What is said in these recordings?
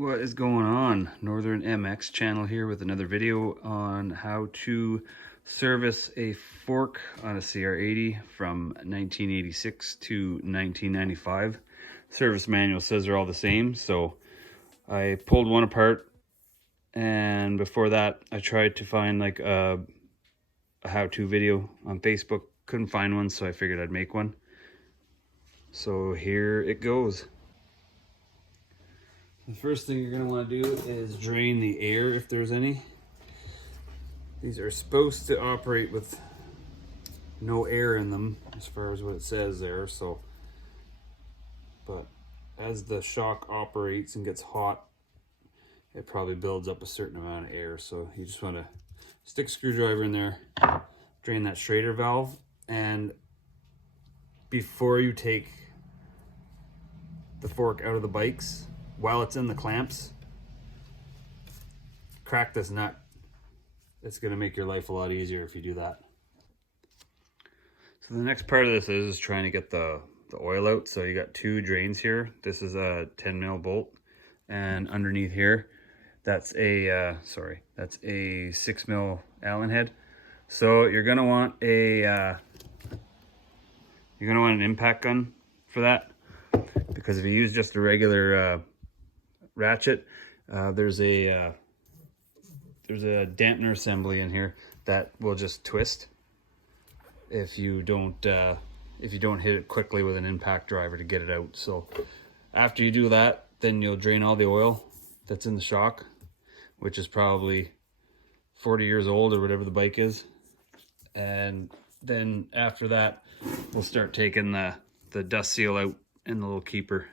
What is going on? Northern MX channel here with another video on how to service a fork on a CR80 from 1986 to 1995. Service manual says they're all the same, so I pulled one apart, and before that I tried to find like a how-to video on Facebook. Couldn't find one, so I figured I'd make one. So here it goes. The first thing you're going to want to do is drain the air if there's any. These are supposed to operate with no air in them as far as what it says there, so but as the shock operates and gets hot, it probably builds up a certain amount of air, so you just want to stick a screwdriver in there, drain that Schrader valve, and before you take the fork out of the bikes, while it's in the clamps, crack this nut. It's going to make your life a lot easier if you do that. So the next part of this is trying to get the oil out. So you got two drains here. This is a 10 mil bolt, and underneath here, that's a 6 mil Allen head. So you're going to want an impact gun for that, because if you use just a regular ratchet, there's a dampener assembly in here that will just twist if you don't hit it quickly with an impact driver to get it out. So after you do that, then you'll drain all the oil that's in the shock, which is probably 40 years old or whatever the bike is. And then after that, we'll start taking the dust seal out and the little keeper.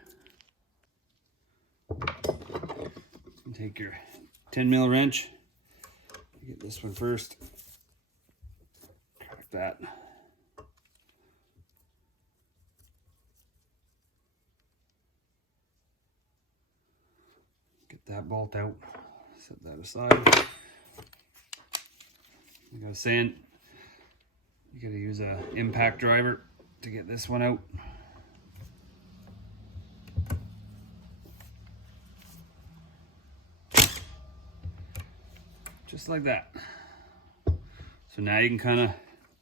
Take your 10 mil wrench, get this one first, crack that. Get that bolt out, set that aside. Like I was saying, you gotta use an impact driver to get this one out. Just like that. So now you can kind of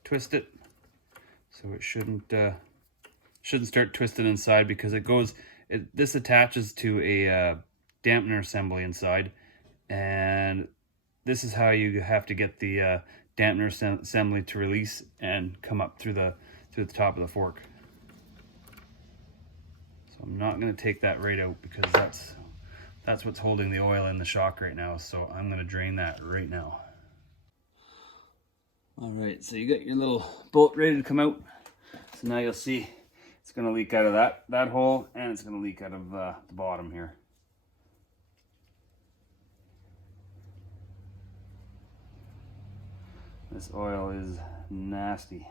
twist it, so it shouldn't start twisting inside, because this attaches to a dampener assembly inside, and this is how you have to get the dampener assembly to release and come up through the top of the fork. So I'm not going to take that right out, because that's what's holding the oil in the shock right now, so I'm going to drain that right now. All right, so you got your little bolt ready to come out. So now you'll see it's going to leak out of that hole, and it's going to leak out of the bottom here. This oil is nasty.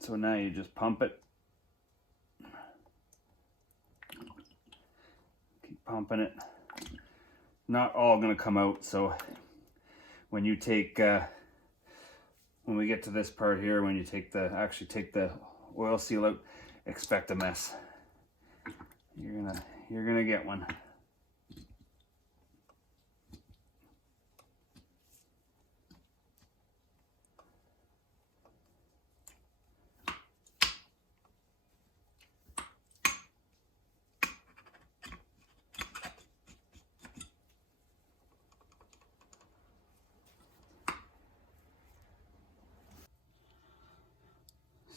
So now you just pump it. Keep pumping it. Not all gonna come out, so when you take, when we get to this part here, when you actually take the oil seal out, expect a mess. You're gonna get one.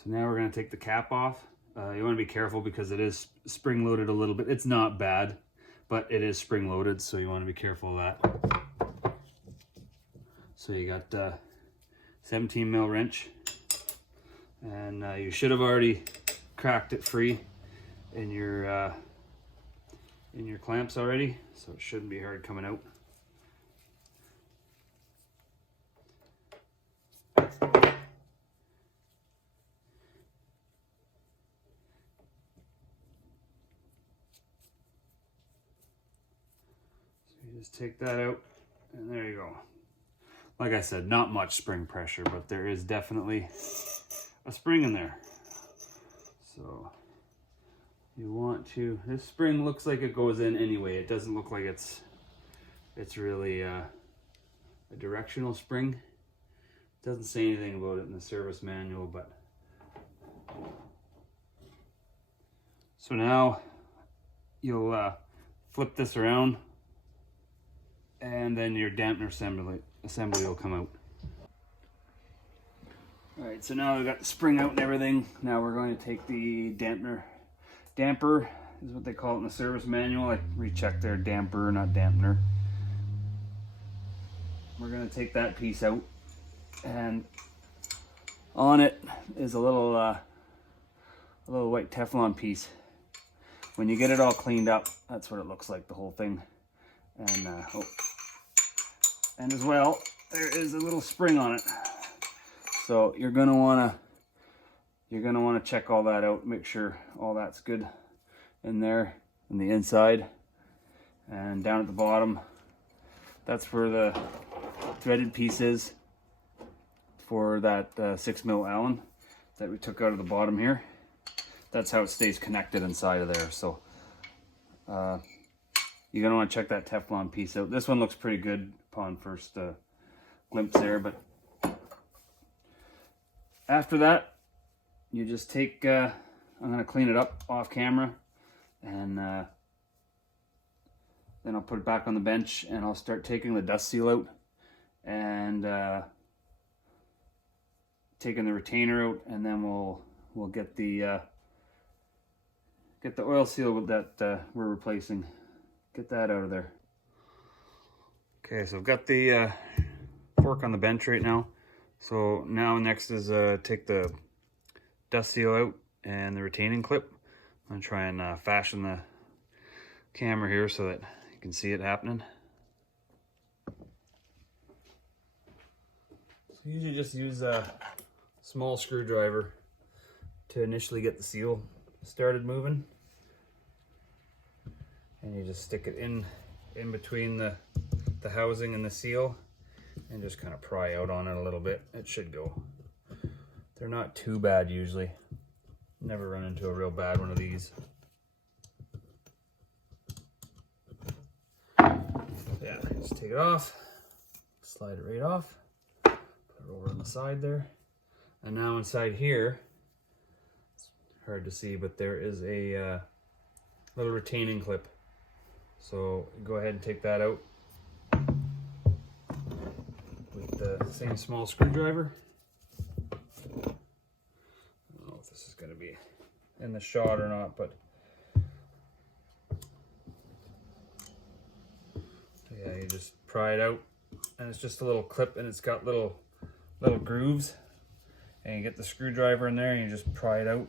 So now we're going to take the cap off. You want to be careful because it is spring loaded a little bit. It's not bad, but it is spring loaded, so you want to be careful of that. So you got 17 mil wrench, and you should have already cracked it free in your clamps already, so it shouldn't be hard coming out. Just take that out, and there you go. Like I said, not much spring pressure, but there is definitely a spring in there. So you want to, this spring looks like it goes in anyway. It doesn't look like it's really a directional spring. It doesn't say anything about it in the service manual, but so now you'll flip this around and then your dampener assembly will come out. All right, so now we've got the spring out and everything. Now we're going to take the damper is what they call it in the service manual. I rechecked their damper, not dampener. We're going to take that piece out, and on it is a little white Teflon piece. When you get it all cleaned up, that's what it looks like, the whole thing. And and as well, there is a little spring on it. So you're gonna wanna check all that out, make sure all that's good in there, in the inside. And down at the bottom, that's where the threaded piece is for that 6mm Allen that we took out of the bottom here. That's how it stays connected inside of there. So you're gonna want to check that Teflon piece out. This one looks pretty good upon first glimpse there, but after that, you just take, I'm gonna clean it up off camera, and then I'll put it back on the bench, and I'll start taking the dust seal out and taking the retainer out, and then we'll get the oil seal that we're replacing. Get that out of there. Okay, so I've got the fork on the bench right now. So now next is take the dust seal out and the retaining clip. I'm gonna try and fashion the camera here so that you can see it happening. So usually just use a small screwdriver to initially get the seal started moving. And you just stick it in between the housing and the seal and just kind of pry out on it a little bit. It should go. They're not too bad usually. Never run into a real bad one of these. Yeah, just take it off, slide it right off, put it over on the side there. And now inside here, it's hard to see, but there is a little retaining clip. So go ahead and take that out with the same small screwdriver. I don't know if this is going to be in the shot or not, but yeah, you just pry it out, and it's just a little clip, and it's got little grooves, and you get the screwdriver in there and you just pry it out,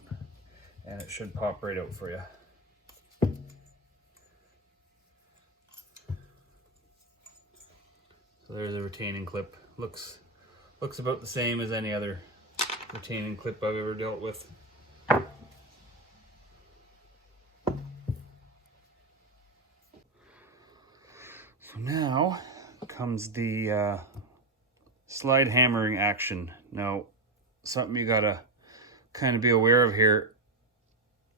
and it should pop right out for you. So there's a retaining clip. Looks about the same as any other retaining clip I've ever dealt with. So now comes the slide hammering action. Now, something you gotta kind of be aware of here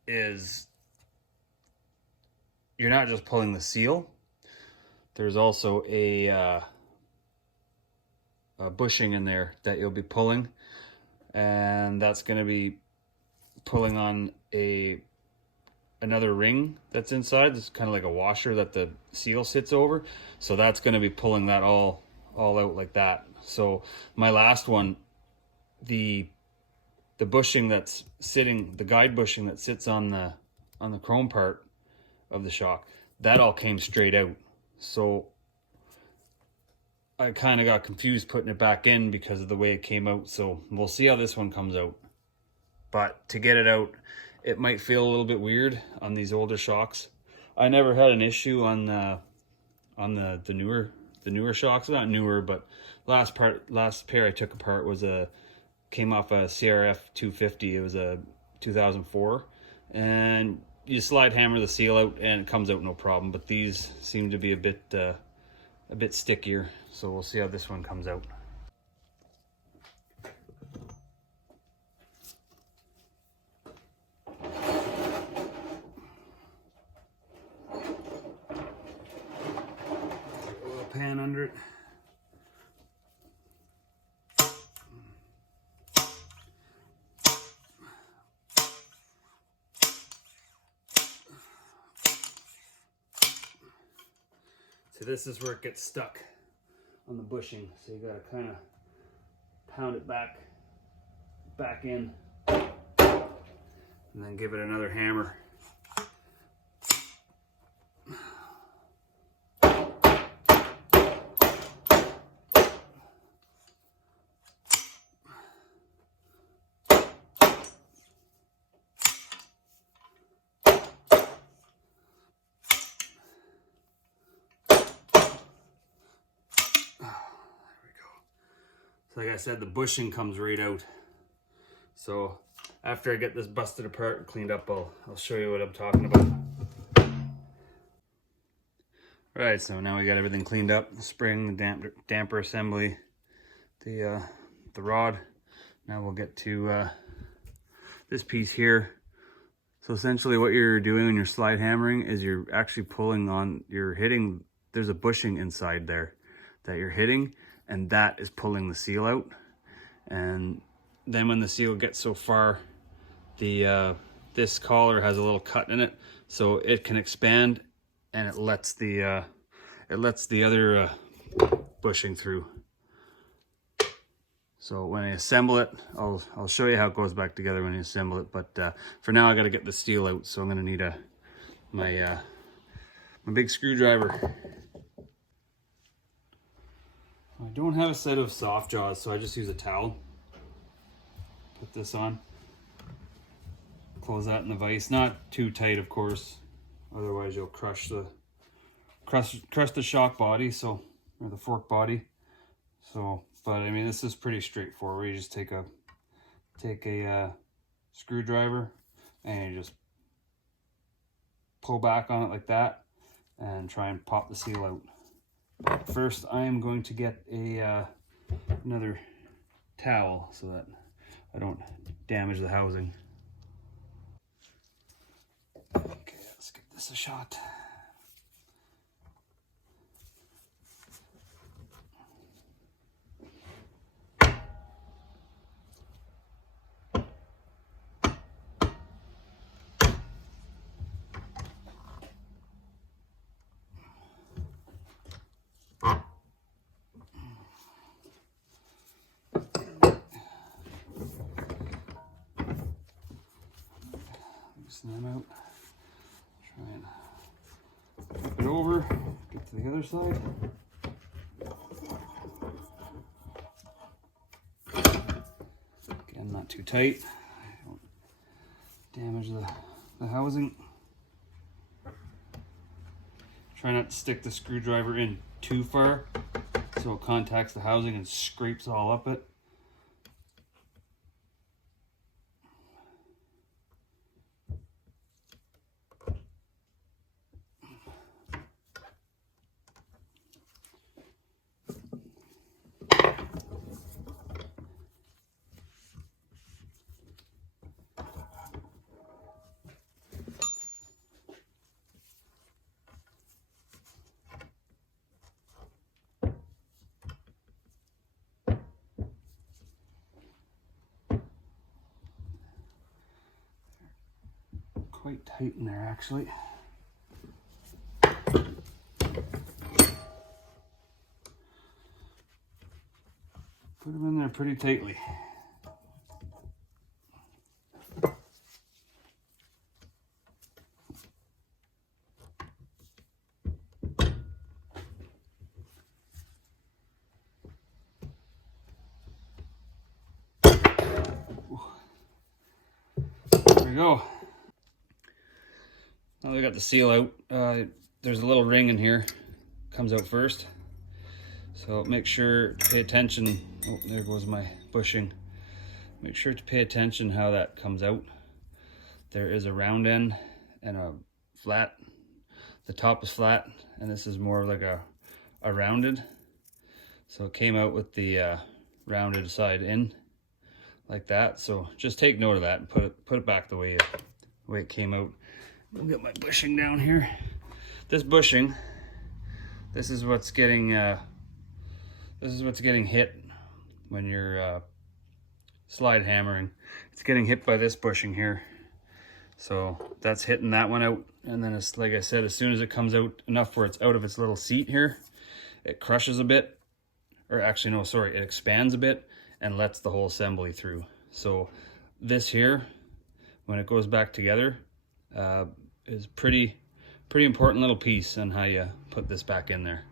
is you're not just pulling the seal. There's also a bushing in there that you'll be pulling, and that's going to be pulling on another ring that's inside. It's kind of like a washer that the seal sits over, so that's going to be pulling that all out like that. So my last one, the bushing that's sitting, the guide bushing that sits on the chrome part of the shock, that all came straight out. So I kind of got confused putting it back in because of the way it came out. So we'll see how this one comes out. But to get it out, it might feel a little bit weird on these older shocks. I never had an issue on the newer shocks. Not newer, but last pair I took apart came off a CR250. It was a 2004, and you slide hammer the seal out and it comes out no problem. But these seem to be a bit stickier, so we'll see how this one comes out. See, this is where it gets stuck on the bushing. So you gotta kind of pound it back in, and then give it another hammer. So like I said, the bushing comes right out. So after I get this busted apart and cleaned up, I'll show you what I'm talking about. All right, so now we got everything cleaned up: the spring, the damper assembly, the rod. Now we'll get to this piece here. So essentially what you're doing when you're slide hammering is you're actually pulling on, you're hitting, there's a bushing inside there that you're hitting, and that is pulling the seal out. And then when the seal gets so far, the this collar has a little cut in it, so it can expand, and it lets the other bushing through. So when I assemble it, I'll show you how it goes back together when you assemble it. But for now, I got to get the steel out, so I'm gonna need my big screwdriver. I don't have a set of soft jaws, so I just use a towel. Put this on, close that in the vise. Not too tight, of course, otherwise you'll crush the shock body, or the fork body. So, but I mean, this is pretty straightforward. You just take a screwdriver and you just pull back on it like that and try and pop the seal out. First, I am going to get another towel so that I don't damage the housing. Okay, let's give this a shot. Loosen them out. Try and flip it over. Get to the other side. Again, not too tight. Don't damage the housing. Try not to stick the screwdriver in too far so it contacts the housing and scrapes all up it. Quite tight in there, actually. Put them in there pretty tightly. There we go. Now we got the seal out. There's a little ring in here, comes out first. So make sure to pay attention. Oh, there goes my bushing. Make sure to pay attention how that comes out. There is a round end and a flat. The top is flat, and this is more like a rounded. So it came out with the rounded side in, like that. So just take note of that and put it back the way it came out. I'll get my bushing down here. This bushing, this is what's getting hit when you're slide hammering. It's getting hit by this bushing here. So that's hitting that one out. And then it's like I said, as soon as it comes out enough where it's out of its little seat here, it crushes a bit, or actually no, sorry, it expands a bit and lets the whole assembly through. So this here, when it goes back together, is pretty important little piece on how you put this back in there.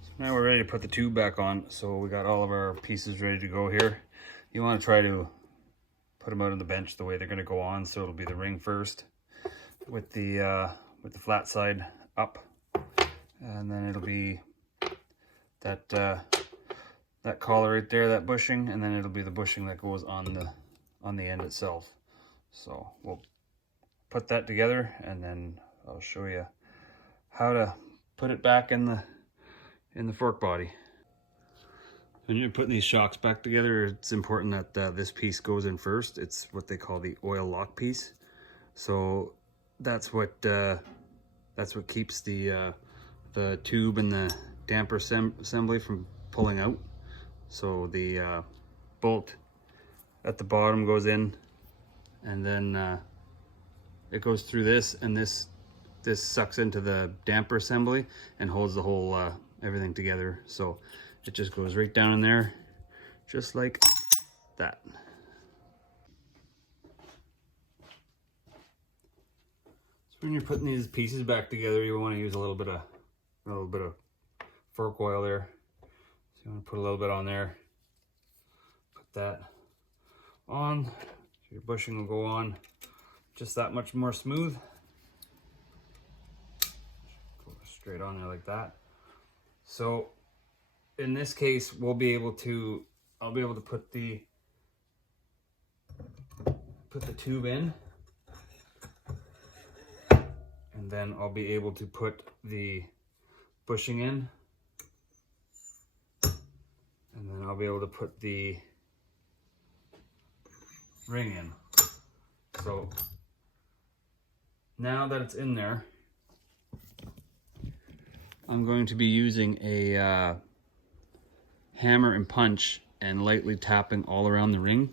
So now we're ready to put the tube back on. So we got all of our pieces ready to go here. You want to try to put them out on the bench the way they're going to go on. So it'll be the ring first with the flat side up, and then it'll be that that collar right there, that bushing, and then it'll be the bushing that goes on the end itself. So we'll put that together, and then I'll show you how to put it back in the fork body. When you're putting these shocks back together, it's important that this piece goes in first. It's what they call the oil lock piece. So that's what keeps the tube and the damper assembly from pulling out. So the bolt at the bottom goes in, and then it goes through this, and this sucks into the damper assembly and holds the whole everything together. So it just goes right down in there, just like that. So when you're putting these pieces back together, you want to use a little bit of fork oil there. So you want to put a little bit on there. Put that on. So your bushing will go on just that much more smooth. Go straight on there like that. So in this case, I'll be able to put the tube in, and then I'll be able to put the bushing in, and then I'll be able to put the ring in. So now that it's in there, I'm going to be using a hammer and punch and lightly tapping all around the ring.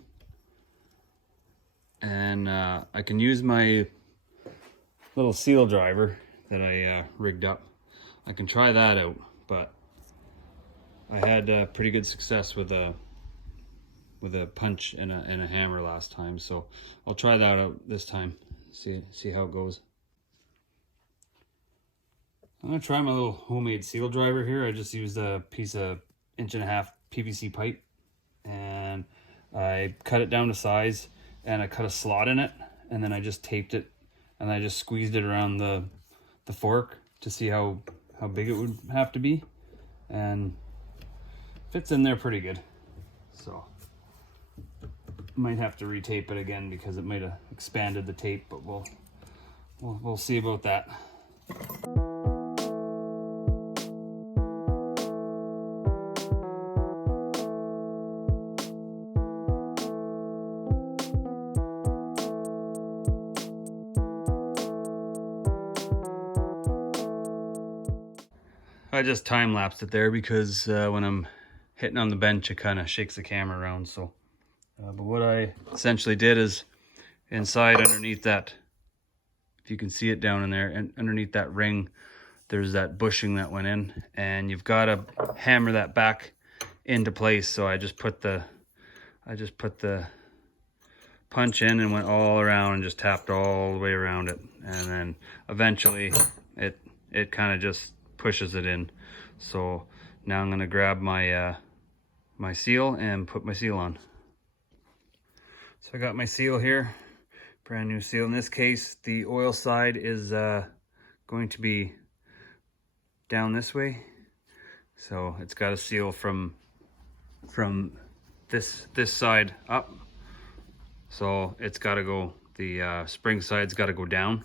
And I can use my little seal driver that I rigged up. I can try that out, but I had pretty good success with a punch and a hammer last time, so I'll try that out this time. See how it goes. I'm gonna try my little homemade seal driver here. I just used a piece of 1.5 inch PVC pipe, and I cut it down to size, and I cut a slot in it, and then I just taped it, and I just squeezed it around the fork to see how big it would have to be, and fits in there pretty good. So might have to retape it again because it might have expanded the tape, but we'll see about that. I just time-lapsed it there because when I'm hitting on the bench, it kind of shakes the camera around. So, but what I essentially did is inside underneath that, if you can see it down in there, and underneath that ring, there's that bushing that went in, and you've got to hammer that back into place. So I just put the punch in and went all around and just tapped all the way around it, and then eventually it kind of just pushes it in. So now I'm gonna grab my my seal and put my seal on. So I got my seal here, brand new seal. In this case, the oil side is going to be down this way. So it's got a seal from this side up. So it's got to go, the spring side's got to go down.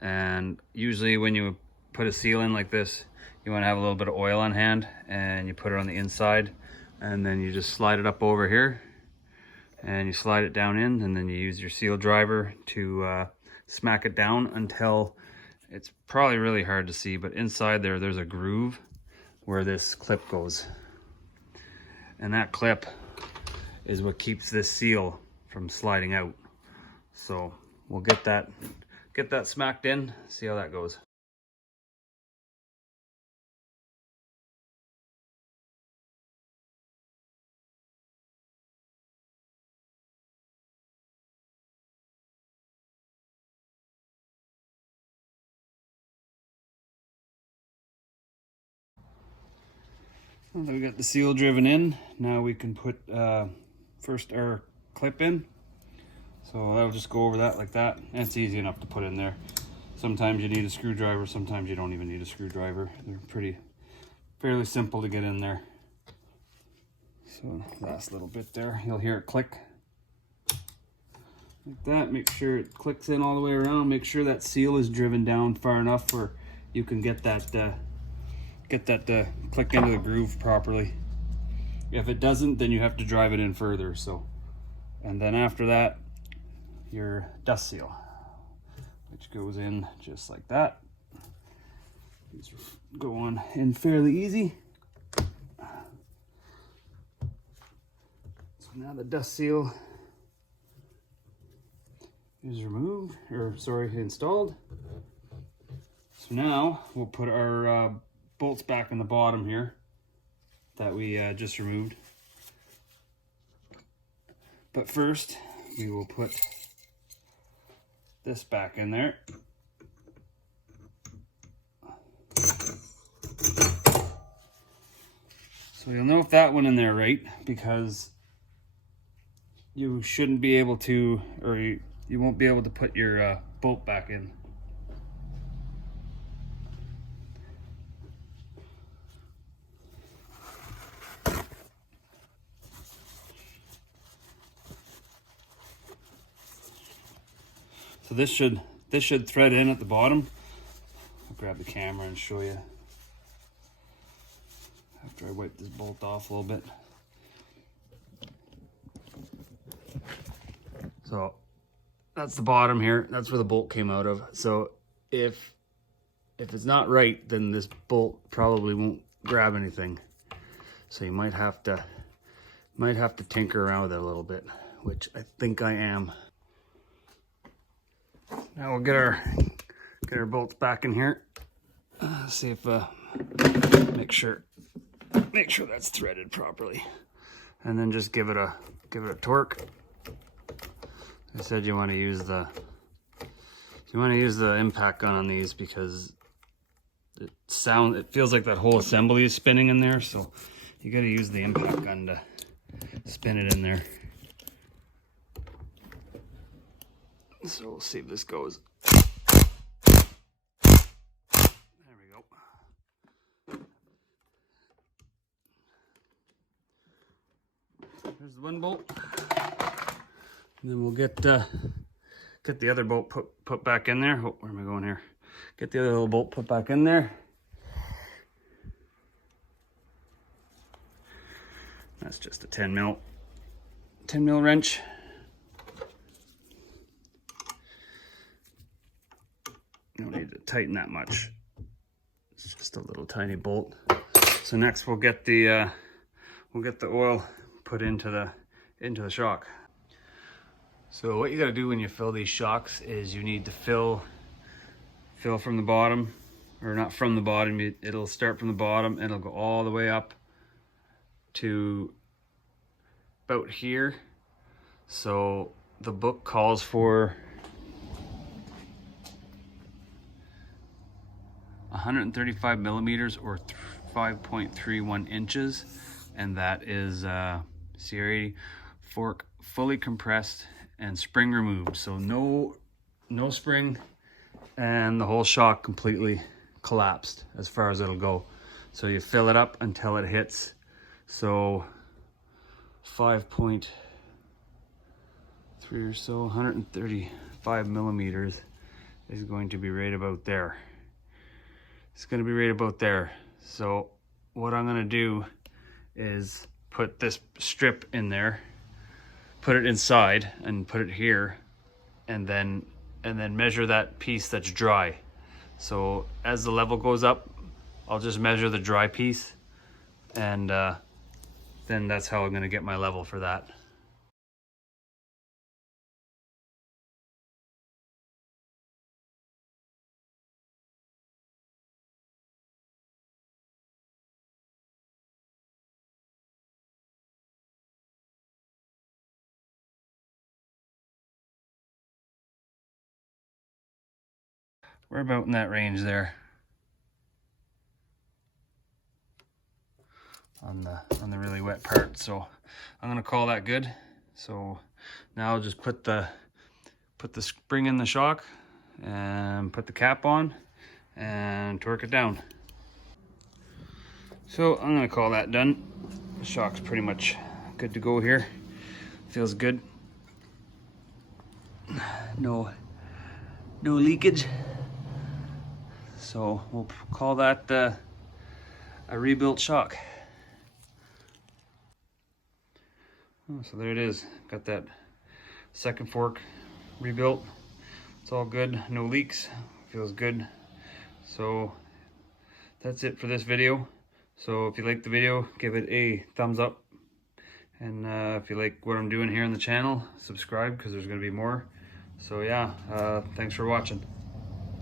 And usually when you put a seal in like this, you want to have a little bit of oil on hand, and you put it on the inside, and then you just slide it up over here, and you slide it down in, and then you use your seal driver to smack it down until it's probably really hard to see, but inside there's a groove where this clip goes, and that clip is what keeps this seal from sliding out. So we'll get that smacked in, see how that goes. Well, we got the seal driven in. Now we can put first our clip in. So I'll just go over that like that. And it's easy enough to put in there. Sometimes you need a screwdriver, sometimes you don't even need a screwdriver. They're fairly simple to get in there. So last little bit there, you'll hear it click. Like that, make sure it clicks in all the way around. Make sure that seal is driven down far enough where you can get that click into the groove properly. If it doesn't, then you have to drive it in further. So, and then after that, your dust seal, which goes in just like that. These go on in fairly easy. So now the dust seal is removed, or sorry, installed. So now we'll put our bolts back in the bottom here that we just removed. But first, we will put this back in there. So you'll know if that went in there right, because you shouldn't be able to, or you won't be able to put your bolt back in. So this should thread in at the bottom. I'll grab the camera and show you after I wipe this bolt off a little bit. So that's the bottom here. That's where the bolt came out of. So if it's not right, then this bolt probably won't grab anything. So you might have to tinker around with it a little bit, which I think I am. Now we'll get our bolts back in here. See if make sure that's threaded properly, and then just give it a torque. I said you want to use the impact gun on these because it feels like that whole assembly is spinning in there. So you got to use the impact gun to spin it in there. So we'll see if this goes. There we go. There's the one bolt. And then we'll get the other bolt put back in there. Oh, where am I going here? Get the other little bolt put back in there. That's just a 10 mil wrench. You don't need to tighten that much. It's just a little tiny bolt. So next we'll get the oil put into the shock. So what you got to do when you fill these shocks is you need to fill from the bottom, or not from the bottom. It'll start from the bottom and it'll go all the way up to about here. So the book calls for 135 millimeters or 5.31 inches, and that is CR80 fork fully compressed and spring removed. So no spring, and the whole shock completely collapsed as far as it'll go. So you fill it up until it hits. So 5.3 or so, 135 millimeters is going to be right about there. It's going to be right about there. So what I'm going to do is put this strip in there, put it inside and put it here, and then measure that piece that's dry. So as the level goes up, I'll just measure the dry piece, and then that's how I'm going to get my level for that. We're about in that range there on the really wet part. So I'm gonna call that good. So now I'll just put the spring in the shock and put the cap on and torque it down. So I'm gonna call that done. The shock's pretty much good to go here. Feels good. No leakage. So we'll call that a rebuilt shock. Oh, so there it is. Got that second fork rebuilt. It's all good, no leaks, feels good. So that's it for this video. So if you like the video, give it a thumbs up. And if you like what I'm doing here on the channel, subscribe because there's going to be more. So yeah, thanks for watching.